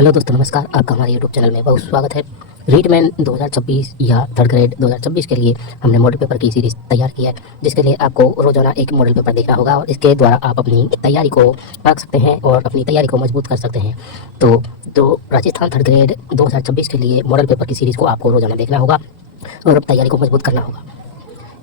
Hello दोस्तों, नमस्कार। आपका हमारे यूट्यूब चैनल में बहुत स्वागत है। रीडमैन 2026 या थर्ड ग्रेड 2026 के लिए हमने मॉडल पेपर की सीरीज़ तैयार की है, जिसके लिए आपको रोजाना एक मॉडल पेपर देखना होगा और इसके द्वारा आप अपनी तैयारी को रख सकते हैं और अपनी तैयारी को मजबूत कर सकते हैं। तो राजस्थान थर्ड ग्रेड 2026 के लिए मॉडल पेपर की सीरीज़ को आपको रोजाना देखना होगा और अब तैयारी को मजबूत करना होगा।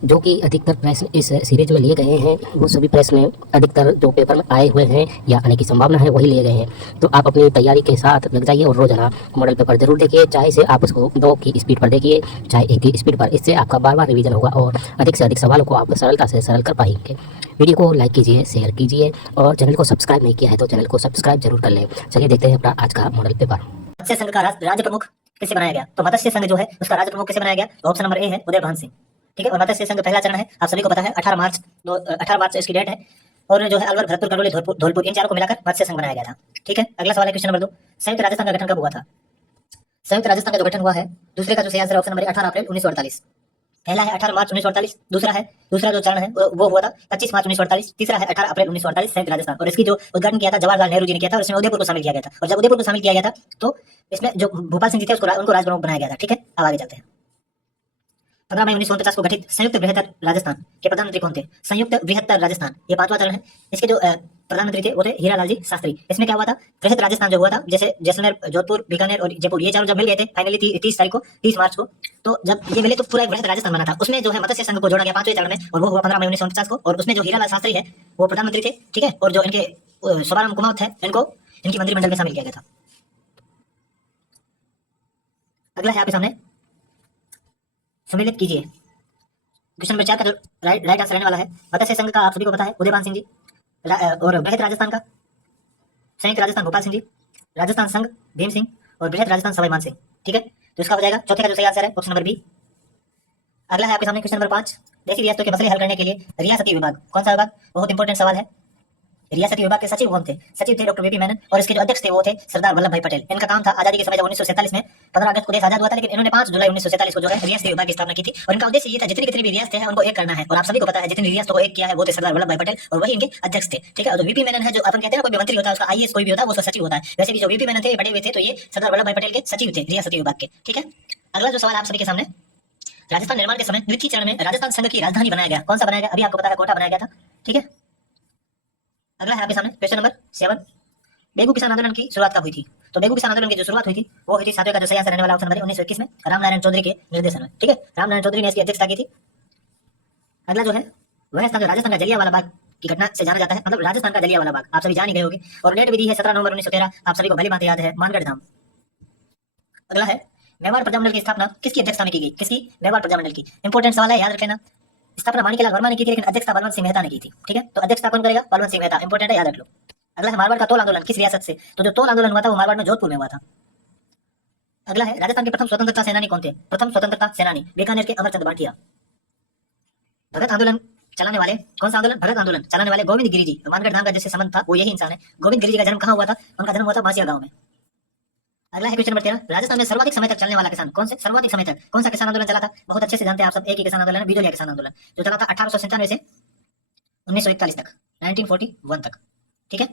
जो कि अधिकतर प्रश्न इस सीरीज में लिए गए हैं, वो सभी प्रश्न अधिकतर जो पेपर में आए हुए हैं या आने की संभावना है वही लिए गए हैं। तो आप अपनी तैयारी के साथ लग जाइए और रोजाना मॉडल पेपर जरूर देखिए, चाहे से आप उसको 2 की स्पीड पर देखिए चाहे 1 की स्पीड पर। इससे आपका बार बार रिवीजन होगा और अधिक से अधिक सवालों को आप सरलता से सरल कर पाएंगे। वीडियो को लाइक कीजिए, शेयर कीजिए और चैनल को सब्सक्राइब नहीं किया है तो चैनल को सब्सक्राइब जरूर कर लें। चलिए देखते हैं अपना आज का मॉडल पेपर। मत्स्य संघ का राज्य प्रमुख किसे बनाया गया? तो मत्स्य संघ जो है उसका राज्य प्रमुख किसे बनाया गया? तो ऑप्शन नंबर ए है उदयभान सिंह। ठीक है, और मत्स्य संघ पहला चरण है, आप सभी को पता है 18 मार्च इसकी डेट है। और जो है अलवर, भरतपुर, करौली, धौलपुर इन चारों को मिलाकर मत्स्य संघ बनाया गया था। ठीक है, अगला सवाल है क्वेश्चन नंबर 2। संयुक्त राजस्थान का गठन कब हुआ था? संयुक्त राजस्थान का जो गठन हुआ है, दूसरे का जो सही आंसर है ऑप्शन नंबर 18 अप्रैल 1948। पहला है 18 मार्च 1948, दूसरा जो चरण है वो हुआ था 25 मार्च 1948, तीसरा है 18 अप्रैल 1948 संयुक्त राजस्थान। और इसकी जो उद्घाटन किया था जवाहरलाल नेहरू जी ने किया था और इसमें उदयपुर को शामिल किया गया था। और जब उदयपुर को शामिल किया गया था तो इसमें जो भोपाल सिंह जी थे उनको राजप्रमुख बनाया गया था। ठीक है, अब आगे चलते हैं। 15 मई 1949 को गठित संयुक्त बृहत्तर राजस्थान के प्रधानमंत्री कौन थे? संयुक्त बृहत्तर राजस्थान, ये 5वां चरण है। इसके जो प्रधानमंत्री थे वो थे हीरालाल जी शास्त्री। इसमें क्या हुआ था, बृहत राजस्थान जो हुआ था, जैसे जैसलमेर, जोधपुर, बीकानेर और जयपुर, ये चारों जब मिल गए थे फाइनली 30 मार्च को, तो जब ये मिले तो पूरा एक बृहत राजस्थान बना था। उसमें जो है मत्स्य संघ को जोड़ा गया 5वें चरण में और वो हुआ 15 मई 1949 को। और उसमें जो हीरालाल शास्त्री है वो प्रधानमंत्री थे। ठीक है, और जो इनके शोभाराम कुमावत है इनको इनकी मंत्रिमंडल में शामिल किया गया था। अगला है आपके सामने, सम्मिलित कीजिए। क्वेश्चन नंबर 4 का जो राइट आंसर रहने वाला है, मत्स्य संघ का आप सभी को पता है उदयभान सिंह जी, और बृहत राजस्थान का संयुक्त राजस्थान भोपाल सिंह जी, राजस्थान संघ भीम सिंह और बृहत राजस्थान सवाई मान सिंह। ठीक है, तो इसका हो जाएगा चौथे का जो सही आंसर है ऑप्शन नंबर बी। अगला है आपके सामने क्वेश्चन नंबर 5। देशी रियासतों के मसले हल करने के लिए रियासती विभाग, कौन सा विभाग? बहुत इंपॉर्टेंट सवाल है। रियासती विभाग के सचिव कौन थे? सचिव थे डॉक्टर वीपी मेनन और इसके जो अध्यक्ष थे वो थे सरदार वल्लभ भाई पटेल। इनका काम था आजादी के समय जब 1947 में 15 अगस्त को देश आजाद हुआ था, लेकिन इन्होंने 5 जुलाई 1947 को जो है रियासती विभाग की स्थापना की थी। और इनका उद्देश्य ये था जितनी भी रियासतें हैं उनको एक करना है। और आप सभी को पता है जितनी रियासतों को एक किया है वो थे सरदार वल्लभ भाई पटेल और वही इनके अध्यक्ष थे। ठीक है, और जो वीपी मेनन है, जो अपन कहते हैं ना कोई भी मंत्री होता है उसका आईएएस कोई भी होता है वो उसका सचिव होता है, वैसे भी जो वीपी मेनन थे ये बड़े हुए थे तो ये सरदार वल्लभ भाई पटेल के सचिव थे रियासती विभाग के। ठीक है, अगला जो सवाल आप सभी के सामने, राजस्थान निर्माण के समय द्वितीय चरण में राजस्थान संघ की राजधानी बनाया गया, कौन सा बनाया गया? अभी आपको पता है कोटा बनाया गया था। ठीक है, अगला है आपके सामने क्वेश्चन नंबर 7। बेगू किसान आंदोलन की शुरुआत कब हुई थी? तो बेगू किसान आंदोलन की जो शुरुआत हुई थी वो हुई थी, सातवें का जो सही आंसर रहने वाला ऑप्शन नंबर 1921 में रामनारायण चौधरी के निर्देशन में। ठीक है, रामनारायण चौधरी ने इसकी अध्यक्षता की थी। अगला जो है वह स्थान जो राजस्थान का जलियांवाला बाग की घटना से जाना जाता है, मतलब राजस्थान का जलियांवाला बाग आप सभी जान ही गए होंगे। और डेट भी दी है 17 नवंबर 1913, आप सभी को भली बात याद है, मानगढ़ धाम। अगला है मेवाड़ प्रजामंडल की स्थापना किसकी अध्यक्षता में की गई? किसकी? मेवाड़ प्रजामंडल की। इंपॉर्टेंट सवाल है, याद रख लेना। स्थापना माणिकलाल वर्मा ने की थी, लेकिन अध्यक्षता बलवंत सिंह मेहता ने की थी। ठीक है, तो अध्यक्षता कौन करेगा? बलवंत सिंह मेहता। इंपॉर्टेंट है, याद रख लो। अगला है मारवाड़ का तोल आंदोलन किस रियासत से? तो जो तोल आंदोलन हुआ था वो मारवाड़ में जोधपुर में हुआ था। अगला है राजस्थान के प्रथम स्वतंत्रता सेनानी कौन थे? प्रथम स्वतंत्रता सेनानी बीकानेर के अमरचंद भाटिया। भगत आंदोलन चलाने वाले, कौन सा आंदोलन? भगत आंदोलन चलाने वाले गोविंद गिरी जी। मानगढ़ धाम का जिससे संबंध था वो यही इंसान है। गोविंद गिरी जी का जन्म कहाँ हुआ था? उनका जन्म हुआ था बासिया गांव में। अगला है क्वेश्चन नंबर 13। राजस्थान में सर्वाधिक समय तक चलने वाला किसान कौन से? सर्वाधिक समय तक कौन सा किसान आंदोलन चला था? बहुत अच्छे से जानते हैं आप सब, एक ही किसान आंदोलन है, बिजोलिया किसान आंदोलन, जो चला था 1897 से 1941 तक, 1941 तक। ठीक है,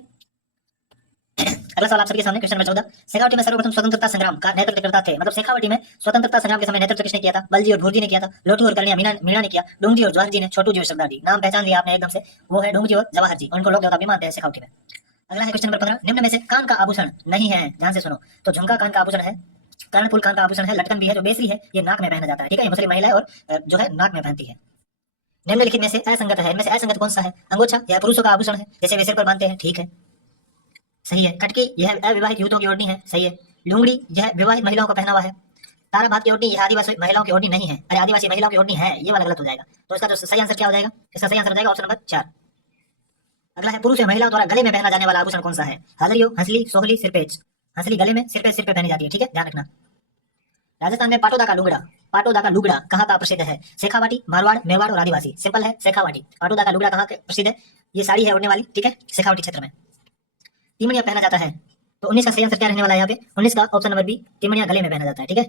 अगला सवाल आप सभी के सामने क्वेश्चन नंबर 14। शेखावटी में सर्वप्रथम स्वतंत्रता संग्राम का नेतृत्व करता थे, मतलब शेखावटी में स्वतंत्रता संग्राम के समय नेतृत्व किसने किया था? बलजी और भुर्जी ने किया था। लोटू और कल्याण मीणा ने किया। डोंगजी और जवाहर जी ने, छोटू जी और सरदार जी। नाम पहचान लिया आपने एकदम से, वो है डोंगजी और जवाहर जी, उनको लोक देवता भी मानते हैं शेखावटी में। अगला है क्वेश्चन नंबर 15। निम्न में से कान का आभूषण नहीं है, ध्यान से सुनो। तो झुमका कान का आभूषण है, कर्णफूल कान का आभूषण है, लटकन भी है, जो बेसरी है ये नाक में पहना जाता है। ठीक है, ये मुस्लिम महिला है और जो है नाक में पहनती है। निम्नलिखित में से असंगत है, इनमें से असंगत कौन सा है? अंगोछा यह पुरुषों का आभूषण है, जैसे वे सिर पर बांधते हैं। ठीक है, सही है। कटकी यह अविवाहित युवतियों की ओढ़नी है, सही है। लुंगड़ी यह विवाहित महिलाओं का पहनावा है। तारा भात की ओढ़नी यह आदिवासी महिलाओं की ओढ़नी नहीं है, अरे आदिवासी महिलाओं की ओढ़नी है, ये वाला गलत हो जाएगा। तो इसका जो सही आंसर क्या हो जाएगा? इसका सही आंसर हो जाएगा ऑप्शन नंबर 4। अगला है पुरुष या महिलाओं द्वारा गले में पहना जाने वाला आभूषण कौन सा है? हलरियो, हंसली, सोहली, सिरपेच। हंसली गले में, सिर पे पहनी जाती है। ठीक है, ध्यान रखना। राजस्थान में पाटोदा का लुगड़ा कहाँ का प्रसिद्ध है? शेखावाटी, मारवाड़, मेवाड़ और आदिवासी। सिंपल है, शेखावाटी। पाटोदा का लुगड़ा कहाँ के प्रसिद्ध है? ये साड़ी है ओढ़ने वाली। ठीक है, शेखावाटी क्षेत्र में। तिमणिया पहना जाता है, तो 19 का सही आंसर क्या रहने वाला है यहाँ पे? 19 का ऑप्शन नंबर बी, तिमणिया गले में पहना जाता है। ठीक है,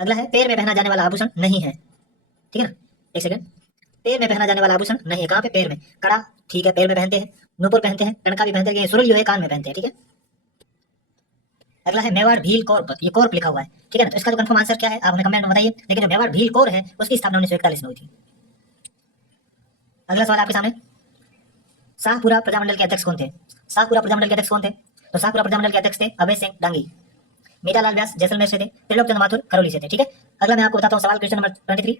अगला है पैर में पहना जाने वाला आभूषण नहीं है। ठीक है ना, एक सेकंड। पैर में पहना जाने वाला आभूषण नहीं है, कहाँ पे? पैर में। कड़ा, ठीक है, पैर में पहनते हैं। नूपुर पहनते हैं, कणका भी पहनते हैं, सुरल जो है कान में पहनते हैं। ठीक है, अगला है मेवाड़ भील कॉर्प, ये कॉर्प लिखा हुआ है, ठीक है ना। तो इसका जो कंफर्म आंसर क्या है आप हमें कमेंट में बताइए। लेकिन जो मेवाड़ भील कौर है उसकी स्थापना 1941 में हुई थी। अगला सवाल आपके सामने, शाहपुरा प्रजामंडल के अध्यक्ष कौन थे? शाहपुरा प्रजामंडल के अध्यक्ष कौन थे? तो शाहपुरा प्रजामंडल के अध्यक्ष थे अभय सिंह डांगी। मीरालाल व्यास जैसलमेर से थे, त्रिलोक चंद्र माथुर करौली से थे, ठीक है। अगला मैं आपको बताता हूँ सवाल क्वेश्चन नंबर 23।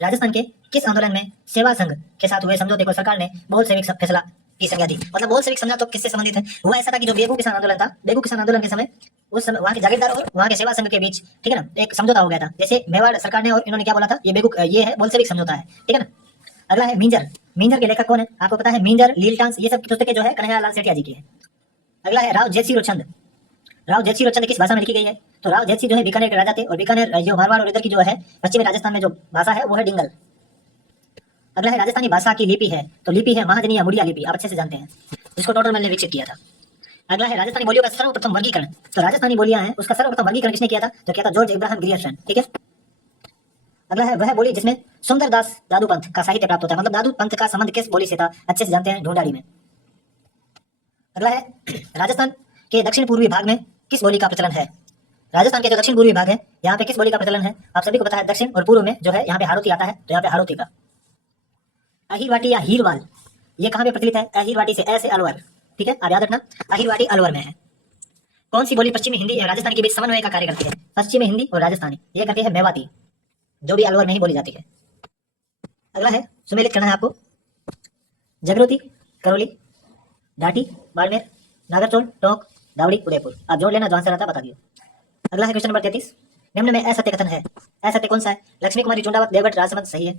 राजस्थान के किस आंदोलन में सेवा संघ के साथ हुए समझौते को सरकार ने बोल सेविक फैसला की संज्ञा दी? मतलब बोल सेविक समझौता किससे संबंधित है? हुआ ऐसा था कि जो बेगू किसान आंदोलन था, बेगू किसान आंदोलन के समय उस समय वहाँ के जागीरदार और वहाँ के सेवा संघ के बीच, ठीक है ना, एक समझौता हो गया था। जैसे मेवाड़ सरकार ने और इन्होंने क्या बोला था, ये बेगू ये है बोल सेविक समझौता है, ठीक है ना। अगला है मींजर, मींजर के लेखक कौन है? आपको पता है मींजर, लीलटांस, ये सब पुस्तकें जो है कन्हैयालाल सेठिया जी की है। अगला है राव जयसिंह रोचंद, राव जयसिंह रोचंद किस भाषा में लिखी गई है? तो राव जयसिंह जो है बीकानेर के राजा थे और बीकानेर जो मारवाड़ और इधर की जो है पश्चिमी राजस्थान में जो भाषा है वो है डिंगल। अगला है राजस्थानी भाषा की लिपि है, तो लिपि है महाजनी या मुड़िया लिपि, आप अच्छे से जानते हैं, जिसको टोडरमल ने विकसित किया था। अगला है राजस्थानी बोलियों का सर्वप्रथम वर्गीकरण, तो राजस्थानी बोलियां हैं उसका सर्वप्रथम वर्गीकरण किसने किया था? तो किया था जॉर्ज इब्राहिम ग्रियर्सन, ठीक है। अगला है वह बोली जिसमें सुंदरदास दादू पंथ का साहित्य प्राप्त होता है, मतलब दादू पंथ का संबंध किस बोली से था? अच्छे से जानते हैं, ढूंढाड़ी में। अगला है राजस्थान के दक्षिण पूर्वी भाग में किस बोली का प्रचलन है? राजस्थान के जो दक्षिण पूर्वी भाग है यहाँ पे किस बोली का प्रचलन है? आप सभी को पता है दक्षिण और पूर्व में जो है यहाँ पे हाड़ौती आता है, तो यहाँ पे हाड़ौती का। अहिरवाटी या हीरवाल ये कहाँ पे प्रचलित है? अहिरवाटी से ऐसे अलवर, ठीक है, आप याद रखना, अहिरवाटी अलवर में है। कौन सी बोली पश्चिमी हिंदी और राजस्थानी के बीच समन्वय का कार्य करती है? पश्चिमी हिंदी और राजस्थानी, ये करती है मेवाती, जो भी अलवर में ही बोली जाती है। अगला है सुमेलित करना है आपको, जगरोती, करौली, डाटी, बाड़मेर, नागरचोल, टोंक, दावड़ी, उदयपुर। आप जोड़ लेना, जो आंसर आता है बता दियो। अगला है क्वेश्चन नंबर 33। निम्न में असत्य कथन है, असत्य कौन सा है? लक्ष्मी कुमारी चुंडावत देवगढ़ राजसमंद सही है।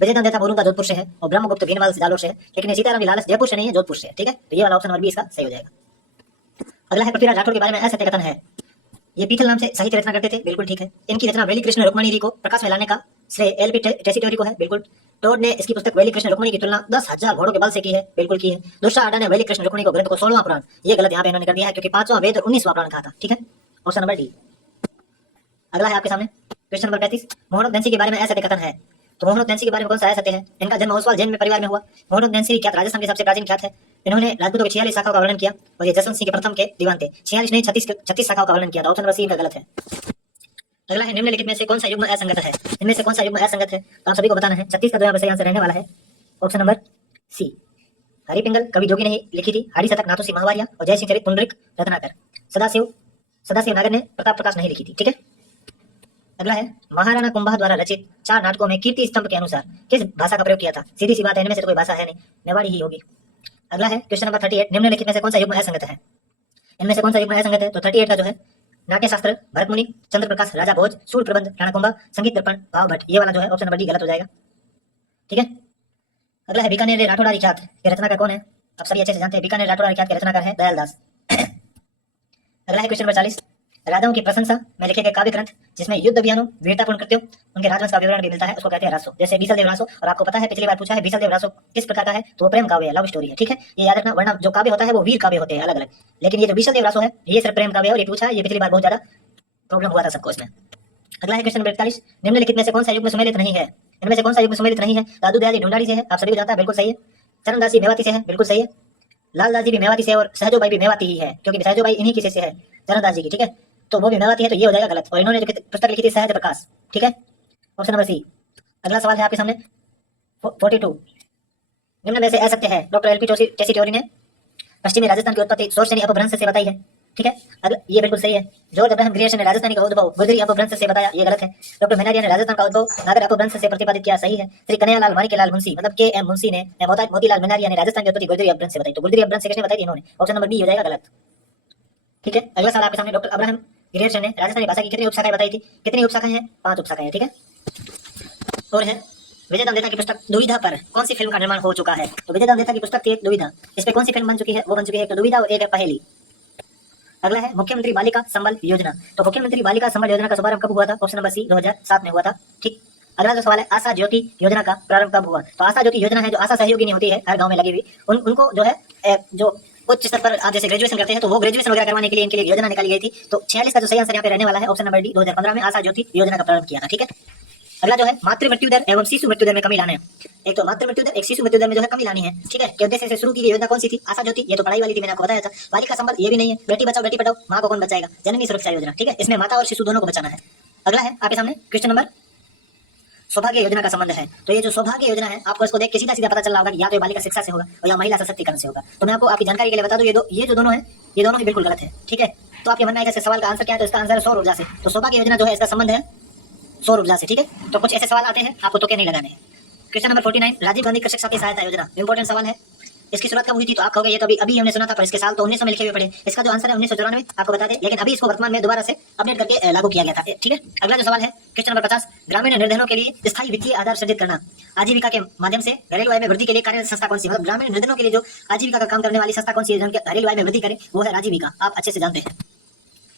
विजयदान देता बोरूंगा जोधपुर से है और ब्रह्मगुप्त भीनवाल से जालोर से है, लेकिन सीताराम लालच जयपुर से नहीं है, जोधपुर से है, ठीक है। तो ये वाला ऑप्शन नंबर बी इसका सही हो जाएगा। अगला है पृथ्वीराज राठौर के बारे में असत्य कथन है, ये पीथल नाम से साहित्य रचना करते थे, बिल्कुल ठीक है। इनकी रचना वैली कृष्ण रुक्मणी जी को प्रकाश में लाने का श्रेय एलपी टेसीटोरी को है, बिल्कुल। टोड ने इसकी पुस्तक वैली कृष्ण रुक्मणी की तुलना 10,000 घोड़ों के बल से की है, बिल्कुल की है। दूसरा आडा ने वैली कृष्ण रुक्मणी को ग्रंथ को 16वां पुराण, ये गलत यहाँ पे इन्होंने कर दिया है, क्योंकि 5वां वेद और 19वां पुराण कहा था, ठीक है। Option number D. अगला है आपके सामने क्वेश्चन नंबर 35। मोहम्मद नैन्सी के बारे में असत्य कथन है, तो मोहम्मद नैन्सी के बारे में कौन सा असत्य है? इनका जन्म ओसवाल जैन में परिवार में हुआ। मोहम्मद नैन्सी ख्यात राजस्थान के सबसे प्राचीन ख्यात है। इन्होंने राजपूतों की 46 शाखाओं का वर्णन किया और ये जसवंत सिंह के प्रथम के दीवान थे। 46 नहीं 36 शाखाओं का वर्णन किया था, ऑप्शन नंबर सी इनका गलत है। अगला है निम्नलिखित में से कौन सा युग्म असंगत है? इनमें से कौन सा युग्म असंगत है तो आप सभी को बताना है। 36 का जो यहाँ पर सही आंसर रहने वाला है ऑप्शन नंबर सी। हरि पिंगल कवि जोगी ने लिखी थी, हरि शतक नाथोसी महावारिया और जय सिंह चरित पुंडरिक रत्नाकर। सदाशिव नागर ने प्रताप प्रकाश नहीं लिखी थी, ठीक है। अगला है महाराणा कुंभा द्वारा रचित 4 नाटकों में कीर्ति स्तंभ के अनुसार किस भाषा का प्रयोग किया था? सीधी सी बात है, इनमें से तो कोई भाषा है नहीं, मेवाड़ी ही होगी। अगला है क्वेश्चन नंबर 38। निम्नलिखित में से कौन सा युग्म असंगत है? इनमें से कौन सा युग्म असंगत है? तो 38 का जो है नाट्य शास्त्र भरत मुनि, चंद्र प्रकाश, राजा भोज, सूर प्रबंध, राणा कुंभा, संगीत दर्पण, भाव भट्ट, ये वाला जो है ऑप्शन नंबर डी गलत हो जाएगा, ठीक है। अगला है बीकानेर राठौड़ारी ख्यात के रचनाकार कौन है? आप सभी अच्छे से जानते हैं, बीकानेर राठौड़ारी ख्यात के रचनाकार है दयाल दास। अगला है क्वेश्चन नंबर 40। राजाओं की प्रशंसा में लिखे गए काव्य ग्रंथ जिसमें युद्ध अभियानों, वीरतापूर्ण कृत्यों, उनके राजवंश का विवरण भी मिलता है, उसको कहते हैं रासो। जैसे बीसल देव रासो, और आपको पता है पिछली बार पूछा है बीसल देव रासो किस प्रकार का है, तो वो प्रेम काव्य है, लव स्टोरी है, ठीक है। ये याद रखना, वरना जो काव्य होता है वो वीर काव्य होते हैं अलग अलग, लेकिन ये जो बीसल देव रासो है ये सिर्फ प्रेम काव्य है, और ये पूछा है, ये पिछली बार बहुत ज्यादा प्रॉब्लम हुआ था सबको इसमें। अगला है क्वेश्चन नंबर 41। निम्नलिखित में से कौन सा युग्म सम्मिलित नहीं है? इनमें से कौन सा युग्म सम्मिलित नहीं है? दादू दयाल जी ढूंढाड़ी से है, आप सभी को जानता है, बिल्कुल सही है। चरणदास जी मेवाती से है, बिल्कुल सही है। लालदास जी भी मेवाती से और सहजोबाई भी मेवाती ही है, क्योंकि सहजोबाई इन्हीं की से है चरणदास जी की, ठीक है। तो वो भी मेवाती है, तो ये हो जाएगा गलत। और इन्होंने जो पुस्तक लिखी थी सहज प्रकाश, ठीक है, ऑप्शन नंबर सी। अगला सवाल है आपके सामने 42। निम्न में से असत्य है, डॉक्टर एलपी टेसीटोरी ने पश्चिमी राजस्थान की उत्पत्ति सोर्सेनी अपभ्रंश से बताई है, ठीक है। अगला ये बिल्कुल सही है। जॉर्ज अब्राहम ग्रियर्सन ने राजस्थानी का उद्भव गुजरी अपभ्रंश से बताया, ये गलत है। डॉक्टर मेनारिया ने राजस्थान का उद्भव नागर अपभ्रंश से प्रतिपादित किया, सही है। श्री कन्हैयालाल माणिक्यलाल मुंशी मतलब के एम मुंशी ने मोतीलाल मेनारिया ने राजस्थान की उत्पत्ति गुजरी अपभ्रंश से बताई, तो गुजरी अपभ्रंश से किसने बताई थी? इन्होंने, ऑप्शन नंबर बी हो जाएगा गलत, ठीक है। अगला सवाल आपके सामने डॉक्टर अब्राहम ग्रियर्सन ने राजस्थानी भाषा की कितनी उपशाखाएं बताई थी? कितनी उपशाखाएं हैं? 5 उपशाखाएं हैं, ठीक है। और है विजयदान देता की पुस्तक दुविधा पर कौन सी फिल्म का निर्माण हो चुका है? तो विजयदान देता की पुस्तक थी एक दुविधा, इस पे कौन सी फिल्म बन चुकी है? वो बन चुकी है एक तो दुविधा और एक है पहेली। अगला है मुख्यमंत्री बालिका संबल योजना, तो मुख्यमंत्री बालिका संबल योजना का शुभारंभ कब हुआ था? ऑप्शन नंबर सी 2007 में हुआ था, ठीक। अगला जो सवाल है आशा ज्योति योजना का प्रारंभ कब हुआ? तो आशा ज्योति योजना है जो आशा सहयोगिनी होती है हर गांव में लगी हुई, उनको जो है जो उच्च स्तर पर आप जैसे ग्रेजुएशन करते हैं तो वो ग्रेजुएशन वगैरह करवाने के लिए इनके लिए योजना निकाली गई थी। तो 46 का जो सही आंसर यहाँ पे रहने वाला है ऑप्शन नंबर डी, 2015 में आशा ज्योति योजना का प्रारंभ किया था, ठीक है। अगला जो है मातृ मृत्यु दर एवं शिशु मृत्यु दर में कमी लाने, एक तो मातृ मृत्यु दर, एक शिशु मृत्यु दर में जो है कमी लानी है। ठीक है, के उद्देश्य से शुरू की गई योजना कौन सी थी? आशा ज्योति, ये तो पढ़ाई वाली थी, मैंने आपको बताया था। बालिका संबल ये भी नहीं है। बेटी बचाओ बेटी पढ़ाओ, माँ को कौन बचाएगा? जननी सुरक्षा योजना। ठीक है, इसमें माता और शिशु दोनों को बचाना है। अगला है आपके सामने क्वेश्चन नंबर सौभाग्य योजना का संबंध है। तो ये जो सौभाग्य योजना है, आपको इसको देख के सीधा सीधा पता चल रहा होगा कि या तो ये बालिका शिक्षा से होगा और या महिला सशक्तिकरण से होगा। तो मैं आपको आपकी जानकारी के लिए बता दूं, ये जो दोनों है, ये दोनों ही बिल्कुल गलत है। ठीक है, तो आपके मन में आएगा इस सवाल का आंसर क्या है? तो इसका आंसर है सौर ऊर्जा से। तो सौभाग्य योजना जो है इसका संबंध है सौर ऊर्जा से। ठीक है, तो कुछ ऐसे सवाल आते हैं, आपको तुक्के नहीं लगाने हैं। क्वेश्चन नंबर 49, राजीव गांधी कृषक साथी सहायता योजना, इंपॉर्टेंट सवाल है। इसकी शुरुआत कब हुई थी? तो आप कहोगे ये तो अभी हमने सुना था, पर इसके साल तो 1900 में लिखे हुए पड़े। इसका जो आंसर है 1994, आपको बता दें, लेकिन अभी इसको वर्तमान में दोबारा से अपडेट करके लागू किया गया था। ठीक है, अगला जो सवाल है क्वेश्चन नंबर 50, ग्रामीण निर्धनों के लिए स्थायी वित्तीय आधार सृजित करना, आजीविका के माध्यम से घरेलू आय में वृद्धि के लिए कार्यरत संस्था कौन सी? मतलब ग्रामीण निर्धनों के लिए जो आजीविका का काम करने वाली संस्था कौन सी है, जो घरेलू आय में वृद्धि करे, वो है आजीविका। आप अच्छे से जानते हैं।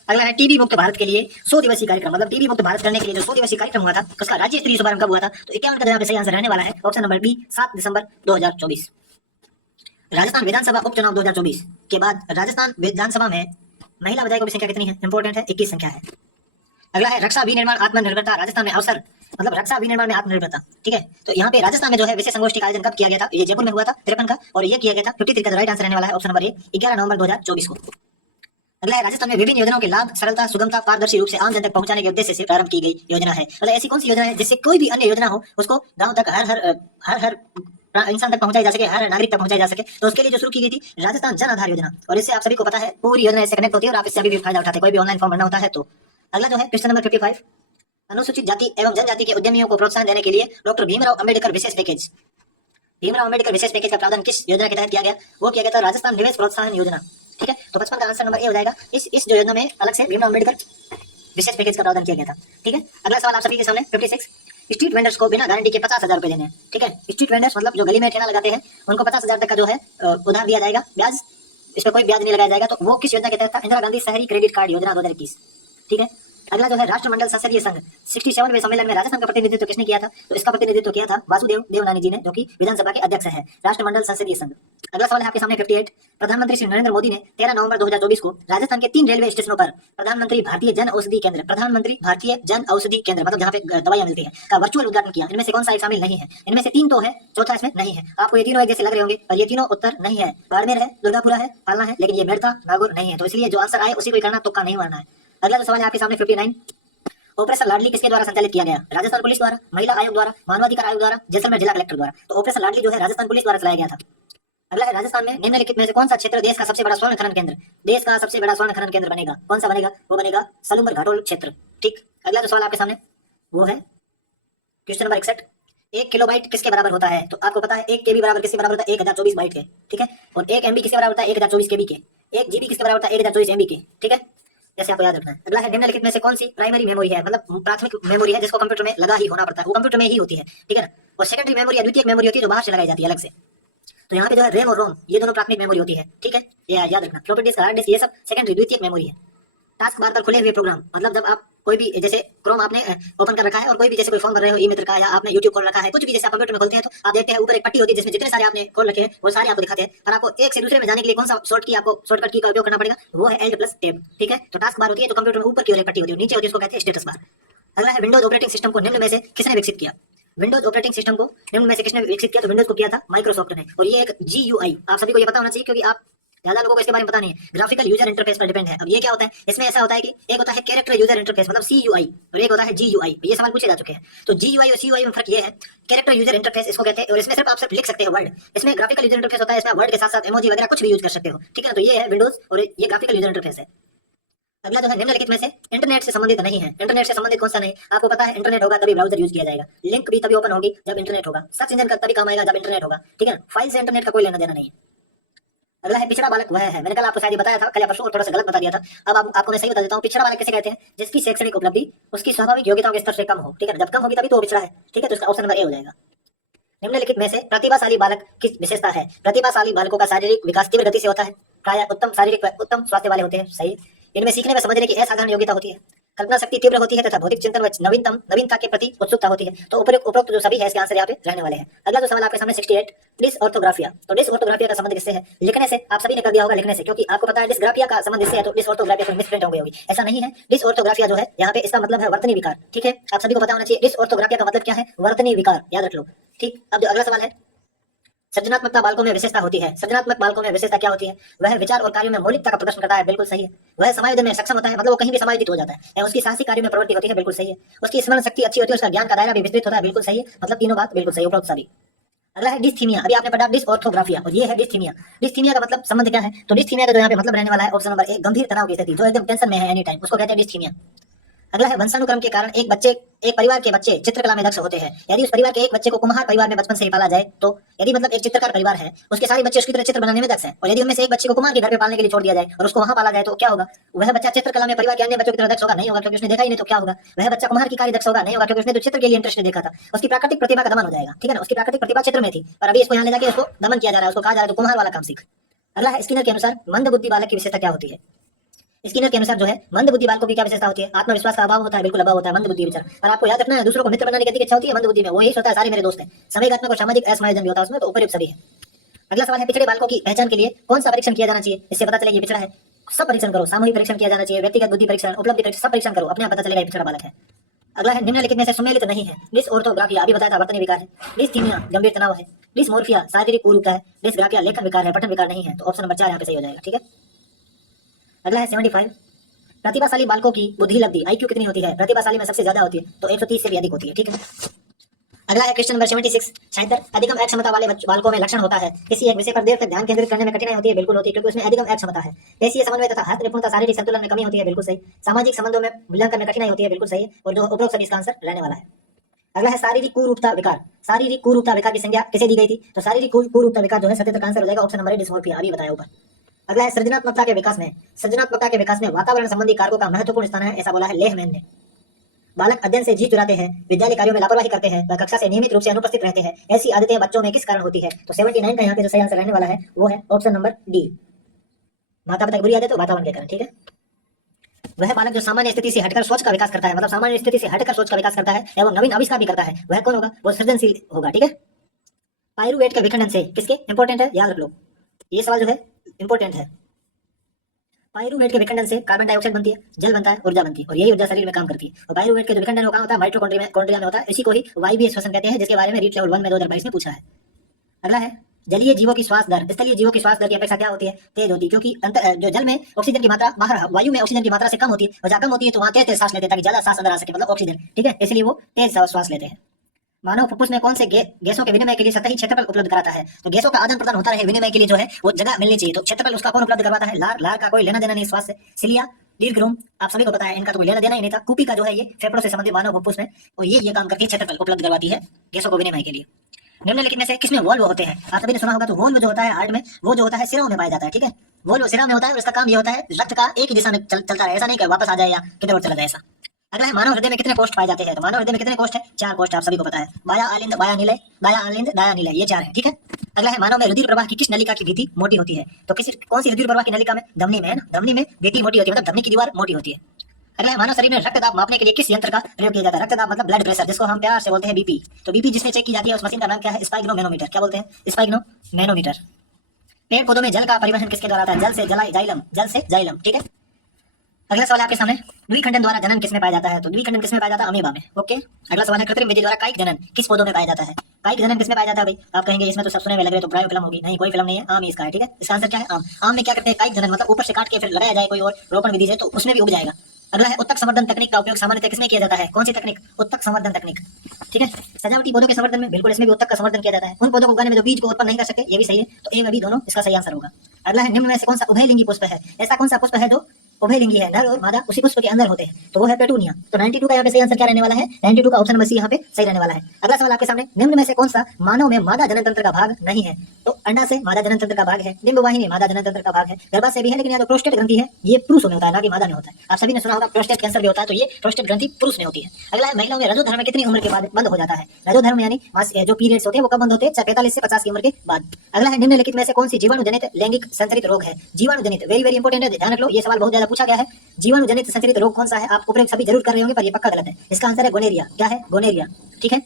अगला है टीबी मुक्त भारत के लिए 100 दिवसीय कार्यक्रम, मतलब टीबी मुक्त भारत करने के लिए जो 100 दिवसीय कार्यक्रम हुआ था, उसका राज्य स्तरीय शुभारंभ कब हुआ था? तो 51 का जवाब सही आंसर रहने वाला है ऑप्शन नंबर बी, 7 दिसंबर 2024। राजस्थान विधानसभा उपचुनाव 2024 के बाद राजस्थान विधानसभा में महिला विधायकों की संख्या कितनी है? इंपॉर्टेंट है, 21 संख्या है। अगला है रक्षा विनिर्माण आत्मनिर्भरता, राजस्थान में अवसर, मतलब रक्षा विनिर्माण में आत्मनिर्भरता। ठीक है, तो यहाँ पे राजस्थान में जो है विशेष संगोष्ठी का आयोजन कब किया गया था? ये जयपुर में हुआ था 53 का, और ये किया गया था 53 का राइट आंसर रहने वाला है ऑप्शन नंबर ए, 11 नवंबर 2024 को। अगला है राजस्थान में विभिन्न योजनाओं के लाभ सरलता, सुगमता, पारदर्शी रूप से आम जन तक पहुंचाने के उद्देश्य से प्रारंभ की गई योजना है। मतलब ऐसी कौन सी योजना है जिससे कोई भी अन्य योजना हो उसको गांव तक हर इंसान तक पहुंचाई जा सके, हर नागरिक तक पहुंचाई जा सके। तो उसके लिए जो शुरू की गई थी राजस्थान जन आधार योजना, और इससे आप सभी को पता है पूरी योजना इससे कनेक्ट होती है और आप इससे अभी भी फायदा उठाते हैं, कोई भी ऑनलाइन फॉर्म भरना होता है तो। अगला जो है क्वेश्चन नंबर 55, अनुसूचित जाति एवं जनजाति के उद्यमियों को प्रोत्साहन देने के लिए डॉक्टर भीमराव अंबेडकर विशेष पैकेज, भीमराव अंबेडकर विशेष पैकेज का प्रावधान किस योजना के तहत किया गया? वो किया गया था राजस्थान निवेश प्रोत्साहन योजना। ठीक है, तो 55 का आंसर नंबर ए हो जाएगा। इस जो योजना में अलग से भीमराव अंबेडकर विशेष पैकेज का प्रावधान किया गया था। ठीक है, अगला सवाल आप सभी के सामने 56, स्ट्रीट वेंडर्स को बिना गारंटी के 50,000 रुपए देने हैं। ठीक है, स्ट्रीट वेंडर्स मतलब जो गली में ठेला लगाते हैं उनको 50,000 तक का जो है उधार दिया जाएगा, ब्याज इस पर कोई ब्याज नहीं लगाया जाएगा। तो वो किस योजना के तहत था? इंदिरा गांधी शहरी क्रेडिट कार्ड योजना 2021। ठीक है, अगला जो है राष्ट्रमंडल संसदीय संघ 67वें सम्मेलन में राजस्थान का प्रतिनिधित्व किसने किया था? तो इसका प्रतिनिधित्व किया था वासुदेव देवनानी जी ने, जो कि विधानसभा के अध्यक्ष है राष्ट्रमंडल संसदीय संघ। अगला सवाल है आपके सामने 58, प्रधानमंत्री श्री नरेंद्र मोदी ने 13 नवंबर 2024 को राजस्थान के 3 रेलवे स्टेशनों पर प्रधानमंत्री भारतीय जन औषधि केंद्र, प्रधानमंत्री भारतीय जन औषधि केंद्र मतलब जहाँ पे दवाइयां मिलती है, का वर्चुअल उद्घाटन किया। इनमें से कौन सा एक शामिल नहीं है? इनमें से 3 तो है, चौथा इसमें नहीं है। आपको ये तीनों एक जैसे लग रहे होंगे, पर ये तीनों उत्तर नहीं है। बाड़मेर है, दुर्गापुरा है, पालना है, लेकिन ये मेड़ता नागौर नहीं है। तो इसलिए जो आंसर आए उसी को करना, तुक्का नहीं मारना है। अगला जो सवाल है आपके सामने 59, ऑपरेशन लाडली किसके द्वारा संचालित किया गया? राजस्थान पुलिस द्वारा, महिला आयोग द्वारा, मानवाधिकार आयोग द्वारा, जैसलमेर जिला कलेक्टर द्वारा। तो ऑपरेशन लाडली जो है राजस्थान पुलिस द्वारा चलाया गया था। अगला है राजस्थान में निम्नलिखित में से कौन सा क्षेत्र देश का सबसे बड़ा स्वर्ण खनन केंद्र, देश का सबसे बड़ा स्वर्ण खनन केंद्र बनेगा? कौन सा बनेगा? वो बनेगा सलूम्बर घाटोल क्षेत्र। ठीक, अगला जो सवाल आपके सामने वो है क्वेश्चन नंबर 61, 1 किलोबाइट किसके बराबर होता है? तो आपको पता है 1 केबी बराबर किसके बराबर होता है? 1024 बाइट के। ठीक है, और 1 एमबी किसके बराबर होता है? 1024 केबी के। 1 जीबी किसके बराबर होता है? 1024 एमबी के। ठीक है, जैसे आपको याद रखना है। अगला है निम्नलिखित में से कौन सी प्राइमरी मेमोरी है, मतलब प्राथमिक मेमोरी है जिसको कंप्यूटर में लगा ही होना पड़ता है, वो कंप्यूटर में ही होती है। ठीक है ना, और सेकेंडरी मेमोरी या द्वितीयक मेमोरी होती है जो बाहर से लगाई जाती है अलग से। तो यहाँ पे जो है रैम और रोम ये दोनों प्राथमिक मेमोरी होती है। ठीक है, ये याद रखना। फ्लॉपी डिस्क, हार्ड डिस्क ये सब सेकेंडरी द्वितीयक मेमोरी है। टास्क बार पर खुले हुए प्रोग्राम, मतलब जब आप कोई भी जैसे क्रोम आपने ओपन कर रखा है और कोई भी जैसे कोई फॉर्म भर रहे हो ई मित्र का, या आपने यूट्यूब खोल रखा है, कुछ भी जैसे आप कंप्यूटर में खोलते हैं तो आप देखते हैं ऊपर एक पट्टी होती है जिसमें जितने सारे आपने खोल रखे हैं वो सारे आपको दिखाते हैं। पर आपको एक से दूसरे में जाने के लिए कौन सा शॉर्टकट की का उपयोग करना पड़ेगा? वो है Alt+Tab। ठीक है, तो टास्क बार होती है जो कंप्यूटर में ऊपर की ओर एक पट्टी होती है, नीचे होती है उसको कहते हैं स्टेटस बार। अगला है विंडोज ऑपरेटिंग सिस्टम को निम्न में से किसने विकसित किया? विंडोज ऑपरेटिंग सिस्टम को निम्न में से किसने विकसित किया? तो विंडोज को किया था माइक्रोसॉफ्ट ने, और ये एक GUI, आप सभी को ये पता होना चाहिए क्योंकि आप ज्यादा लोगों को इसके बारे में पता नहीं है। ग्राफिकल यूजर इंटरफेस पर डिपेंड है। अब ये क्या होता है? इसमें ऐसा होता है कि एक होता है कैरेक्टर यूजर इंटरफेस मतलब CUI, और एक होता है GUI। ये सवाल पूछे जा चुके हैं। तो GUI और CUI में फर्क ये है, कैरेक्टर यूजर इंटरफेस इसको कहते हैं, और इसमें सिर्फ आप लिख सकते हो वर्ड। इसमें ग्राफिकल यूजर इंटरफेस होता है, इसमें वर्ड के साथ साथ इमोजी वगैरह कुछ भी यूज कर सकते हो। ठीक है, तो ये है विंडोज और ये ग्राफिकल यूजर इंटरफेस है। अगला जो है निम्नलिखित में से इंटरनेट से संबंधित नहीं है। इंटरनेट से संबंधित कौन सा नहीं? आपको पता है इंटरनेट होगा तभी ब्राउजर यूज किया जाएगा, लिंक भी तभी ओपन होगी जब इंटरनेट होगा, सर्च इंजन का तभी काम आएगा जब इंटरनेट होगा। ठीक है, फाइल से इंटरनेट का कोई लेना देना नहीं है। अगला है पिछड़ा बालक वह है, मैंने कल आपको शायद बताया था, कल या परसों थोड़ा सा गलत बता दिया था। अब आपको मैं सही बता देता हूँ। पिछड़ा बालक किसे कहते हैं? जिसकी शैक्षणिक उपलब्धि उसकी स्वाभाविक योग्यताओं के स्तर से कम हो। ठीक है, जब कम होगी तभी तो वो पिछड़ा है। ठीक है, तो इसका ऑप्शन नंबर ए हो जाएगा। निम्नलिखित में से प्रतिभाशाली बालक की विशेषता है? प्रतिभाशाली बालकों का शारीरिक विकास तीव्र गति से होता है, प्रायः उत्तम शारीरिक उत्तम स्वास्थ्य वाले होते हैं। सही। इनमें सीखने व समझने की असाधारण योग्यता होती है, कल्पना शक्ति तीव्र होती है तथा भौतिक चिंतन व नवीनता के प्रति उत्सुकता होती है। तो उपरोक्त जो सभी है इसके आंसर यहाँ पे रहने वाले हैं। अगला जो सवाल आपके सामने 68 डिसऑर्थोग्राफिया। तो डिसऑर्थोग्राफिया का संबंध किससे है? लिखने से। आप सभी ने कर दिया होगा लिखने से, क्योंकि आपको पता है डिसग्राफिया का संबंध इससे है, तो डिसऑर्थोग्राफिया फिर मिसप्रिंट हो गई होगी। ऐसा नहीं है, डिसऑर्थोग्राफिया जो है यहाँ पे इसका मतलब है वर्तनी विकार। ठीक है, आप सभी को पता होना चाहिए डिसऑर्थोग्राफिया का मतलब क्या है, वर्तनी विकार, याद रख लो। ठीक, अब जो अगला सवाल है, सृजनात्मकता बालकों में विशेषता होती है। सृजनात्मक बालकों में विशेषता क्या होती है? वह विचार और कार्यों में मौलिकता का प्रदर्शन करता है, बिल्कुल सही है। वह समायोजन में सक्षम होता है, मतलब वो कहीं भी समायोजित हो जाता है, या उसकी साहसी कार्यों में प्रवृत्ति होती है, बिल्कुल सही है। उसकी स्मरण शक्ति अच्छी होती है, उसका ज्ञान का दायरा भी विस्तृत होता है, बिल्कुल सही है। मतलब तीनों बात बिल्कुल सही, उपरोक्त सभी। अगला है डिस्थीमिया। अभी आपने पढ़ा डिसऑर्थोग्राफिया और ये है डिस्थीमिया। डिस्थीमिया का मतलब संबंध क्या है? तो डिस्थीमिया का जो यहाँ पे मतलब रहने वाला है ऑप्शन नंबर 1, गंभीर तनाव की स्थिति, जो एकदम टेंशन में है एनी टाइम, उसको कहते हैं डिस्थीमिया। अगला है वंशानुक्रम के कारण एक परिवार के बच्चे चित्रकला में दक्ष होते हैं। यदि उस परिवार के एक बच्चे को कुम्हार परिवार में बचपन से ही पाला जाए, तो यदि मतलब एक चित्रकार परिवार है, उसके सारे बच्चे उसकी तरह चित्र बनाने में दक्ष हैं, और यदि उनमें से एक बच्चे को कुम्हार के घर पे पालने के लिए छोड़ दिया जाए और उसको वहां पाला जाए, तो क्या होगा? वह बच्चा चित्रकला में परिवार के अन्य बच्चों की तरह दक्ष होगा? नहीं होगा, क्योंकि उसने देखा ही नहीं। तो क्या होगा? वह बच्चा कुम्हार की कार्य दक्ष होगा? नहीं होगा, क्योंकि उसने तो चित्र के लिए इंटरेस्ट देखा था। उसकी प्राकृतिक प्रतिभा का दमन हो जाएगा। ठीक है ना, उसकी प्राकृतिक प्रतिभा चित्र में थी, पर अभी इसको यहाँ ले जाके उसको दमन किया जा रहा है, उसको कहा जा रहा है तो कुम्हार वाला काम सीख। अगला है स्किनर के अनुसार मंद बुद्धि बालक की विशेषता क्या होती है? स्किनर के अनुसार जो है मंद बुद्धि बालकों की क्या विशेषता होती है? आत्मविश्वास का अभाव होता है, बिल्कुल अभाव होता है मंद बुद्धि विचार। पर आपको याद रखना है, दूसरों को मित्र बनाने की अधिक इच्छा होती है मंद बुद्धि में, वो यही सोचता है सारे मेरे दोस्त हैं। समयगात्मक और सामाजिक असमायोजन भी होता है उसमें, तो उपयुक्त सभी है। अगला सवाल है पिछड़े बालकों की पहचान के लिए कौन सा परीक्षण किया जाना चाहिए? इससे पता चलेगा ये पिछड़ा है। सब परीक्षण करो, सामूहिक परीक्षण किया जाना चाहिए, व्यक्तिगत बुद्धि परीक्षण, उपलब्धि परीक्षण, सब परीक्षण करो, अपने आप पता चलेगा ये पिछड़ा बालक है। अगला है निम्नलिखित में से सम्मिलित नहीं है। डिसऑर्थोग्राफिया अभी बताया था वर्तनी विकार है, डिस्थीमिया गंभीर तनाव है, डिसमोर्फिया शारीरिक कुरूपता है, डिसग्राफिया लेखन विकार है, पठन विकार नहीं है। तो ऑप्शन नंबर 4 यहाँ पे सही हो जाएगा। ठीक है, अगला है 75 प्रतिभाशाली बालकों की बुद्धि लब्धि आईक्यू कितनी होती है? प्रतिभाशाली में सबसे ज्यादा होती है, तो 130 से भी अधिक होती है। ठीक है, अगला है क्वेश्चन नंबर 76 शायद अधिगम अक्षमता वाले बालकों में लक्षण होता है, किसी एक विषय पर देर तक ध्यान केंद्रित करने में कठिनाई होती है, बिल्कुल होती है, क्योंकि उसमें अधिगम अक्षमता है। पेशीय समन्वय तथा हस्त निपुणता शारीरिक संतुलन में कमी होती है, बिल्कुल सही। सामाजिक संबंधों में मूल्यांकन में कठिनाई होती है, बिल्कुल सही, और जो उपरोक्त सभी इसका आंसर रहने वाला है। अगला है शारीरिक कुरूपता विकार। शारीरिक कुरूपता विकार की संज्ञा किसे दी गई थी? तो शारीरिक कुरूपता विकार जो है सत्य तक आंसर हो जाएगा ऑप्शन नंबर 1 डिसमोर्फिया, अभी बताया ऊपर। अगला है सृजनात्मकता के विकास में वातावरण संबंधी कारकों का महत्वपूर्ण स्थान है, ऐसा बोला है लेहमैन ने। बालक अध्ययन से जी चुराते हैं, विद्यालय कार्यों में लापरवाही करते हैं, वह कक्षा से नियमित रूप से अनुपस्थित रहते हैं, ऐसी आदतें बच्चों में किस कारण होती है? तो 79 का यहाँ पे जो सही आंसर रहने वाला है वो है ऑप्शन नंबर डी, माता पिता की बुरी आदत तो वातावरण के कारण। ठीक है, वह बालक जो सामान्य स्थिति से हटकर सोच का विकास करता है, मतलब सामान्य स्थिति से हटकर सोच का विकास करता है एवं नवीन आविष्कार भी करता है, वह कौन होगा? वो सृजनशील होगा। ठीक है, पायरुवेट के विखंडन से किसके इंपॉर्टेंट है, याद रख लो, ये सवाल जो है इंपॉर्टेंट है। पायरुवेट के विखंडन से कार्बन डाइऑक्साइड बनती है, जल बनता है, ऊर्जा बनती है, और यही ऊर्जा शरीर में काम करती है। और पायरुवेट के जो विखंडन वो कहाँ होता है? माइटोकॉन्ड्रिया में होता है, इसी को ही वायवीय श्वसन कहते हैं, जिसके बारे में रीट लेवल 1 में 2022 में पूछा है। अगला है जलीय जीवों की श्वास दर। स्थलीय जीवों की श्वास दर की अपेक्षा क्या होती है? तेज होती है, क्योंकि जो जल में ऑक्सीजन की मात्रा बाहर वायु में ऑक्सीजन की मात्रा से कम होती है, और जहाँ कम होती है तो वहाँ तेज तेज सांस लेते हैं ताकि ज्यादा सांस अंदर आ सके, मतलब ऑक्सीजन। ठीक है, इसलिए वो तेज श्वास लेते हैं। मानव फुफ्फुस में कौन से गैसों के विनिमय के लिए सतही क्षेत्रफल उपलब्ध कराता है? तो गैसों का आदान प्रदान होता रहे, विनिमय के लिए जो है वो जगह मिलनी चाहिए, तो क्षेत्रफल उसका कौन उपलब्ध करवाता है? लार का कोई लेना देना नहीं श्वास से। सिलिया, दीर्घ आप सभी को पता है इनका तो कोई लेना देना ही नहीं था। कूपी का जो है ये फेफड़ों से संबंधित मानव फुफ्फुस में, और ये काम करके क्षेत्रफल उपलब्ध करवाती है गैसों को विनिमय के लिए। निम्नलिखित में से किसमें वॉल्व होते हैं? आप सभी ने सुना होगा, तो वॉल्व जो होता है हार्ट में, वो जो होता है सिरों में पाया जाता है। ठीक है, वॉल्व सिरा में होता है, और इसका काम ये होता है रक्त का एक ही दिशा में चलता रहे, ऐसा नहीं कि वापस आ जाए या किधर और चला जाए ऐसा। अगला है मानव हृदय में कितने कोष्ठ पाए जाते हैं? तो मानव हृदय में कितने कोष्ठ है? 4 कोष्ठ, आप सभी को पता है, बाया आलिंद बाया निलय, दाया आलिंद दाया निलय, ये 4 है। ठीक है, अगला है मानव में रुधिर प्रवाह की किस नलिका की भित्ति मोटी होती है? तो कौन सी रुधिर प्रवाह की नलिका में? धमनी में है ना, धमनी में भित्ति मोटी होती है, मतलब धमनी की दीवार मोटी होती है। अगला है मानव शरीर में रक्तदाब मापने के लिए किस यंत्र का प्रयोग किया जाता है? रक्तदाब मतलब ब्लड प्रेशर, जिसको हम प्यार से बोलते हैं बीपी। तो बीपी जिसमें चेक की जाती है उस मशीन का नाम क्या है? स्पाइग्नोमेनोमीटर। क्या बोलते हैं? स्पाइग्नोमेनोमीटर। पेड़ पौधों में जल का परिवहन किसके द्वारा होता है? जल से जाइलम। ठीक है, अगला सवाल आपके सामने, द्विखंडन द्वारा जनन किसमें पाया जाता है? तो द्विखंडन किसमें पाया जाता है? अमीबा में। ओके, अगला सवाल है कृत्रिम विधि द्वारा कायिक जनन किस पौधों में पाया जाता है? कायिक जनन किसमें पाया जाता है भाई? आप कहेंगे इसमें तो सब सुने में लग रहे, तो प्रायो फिल्म होगी। नहीं, कोई फिल्म नहीं है, आम ही इसका है। ठीक है, इसका आंसर क्या है? आम। आम में क्या करते हैं? कायिक जनन मतलब ऊपर से काट के फिर लगाया जाए कोई और रोपण विधि से, तो उसमें भी उग जाएगा। अगला है उत्तक संवर्धन तकनीक का उपयोग सामान्यतः किसमें किया जाता है? कौन सी तकनीक? उत्तक संवर्धन तकनीक। ठीक है, सजावटी पौधों के संवर्धन में बिल्कुल इसमें भी उत्तक का संवर्धन किया जाता है। उन पौधों को उगाने में जो बीज को उत्पन्न नहीं कर सकते, ये भी सही है, तो ए में भी दोनों इसका सही आंसर होगा। अगला है निम्न में से कौन सा उभयलिंगी पुष्प है? ऐसा कौन सा पुष्प है जो उभयलिंगी है, नर और मादा उसी पुष्प के अंदर होते हैं? तो वो है पेटूनिया। तो 92 का यहाँ पे सही आंसर क्या रहने वाला है? 92 का ऑप्शन नंबर सी यहाँ पे सही रहने वाला है। अगला सवाल आपके सामने, निम्न में से कौन सा मानव में मादा जनन तंत्र का भाग नहीं है? तो अंडा से मादा जनन तंत्र का भाग है, डिंब वाहिनी मादा जनन तंत्र का भाग है, गर्भाशय भी है, लेकिन यहाँ जो प्रोस्टेट ग्रंथि है ये पुरुष में होता है, ना कि मादा में होता है। आप सभी ने सुना होगा प्रोस्टेट कैंसर भी होता है, तो ये प्रोस्टेट ग्रंथि पुरुष में होती है। अगला है महिलाओं में रजोधर्म कितनी उम्र के बाद बंद हो जाता है? रजोधर्म यानी जो पीरियड्स होते हैं वो कब बंद होते हैं? 45 से 50 की उम्र के बाद। अगला है निम्नलिखित में से कौन सी जीवाणु जनित लैंगिक संचरित रोग है? जीवाणु जनित, वेरी वेरी इंपॉर्टेंट है, ध्यान रख लो, ये सवाल बहुत ज्यादा पूछा गया है जीवाणु जनित संचरित रोग कौन सा है। आप उपयोग सभी जरूर कर रहे होंगे पर ये पक्का गलत है। इसका आंसर है गोनेरिया। क्या है? गोनेरिया। ठीक है।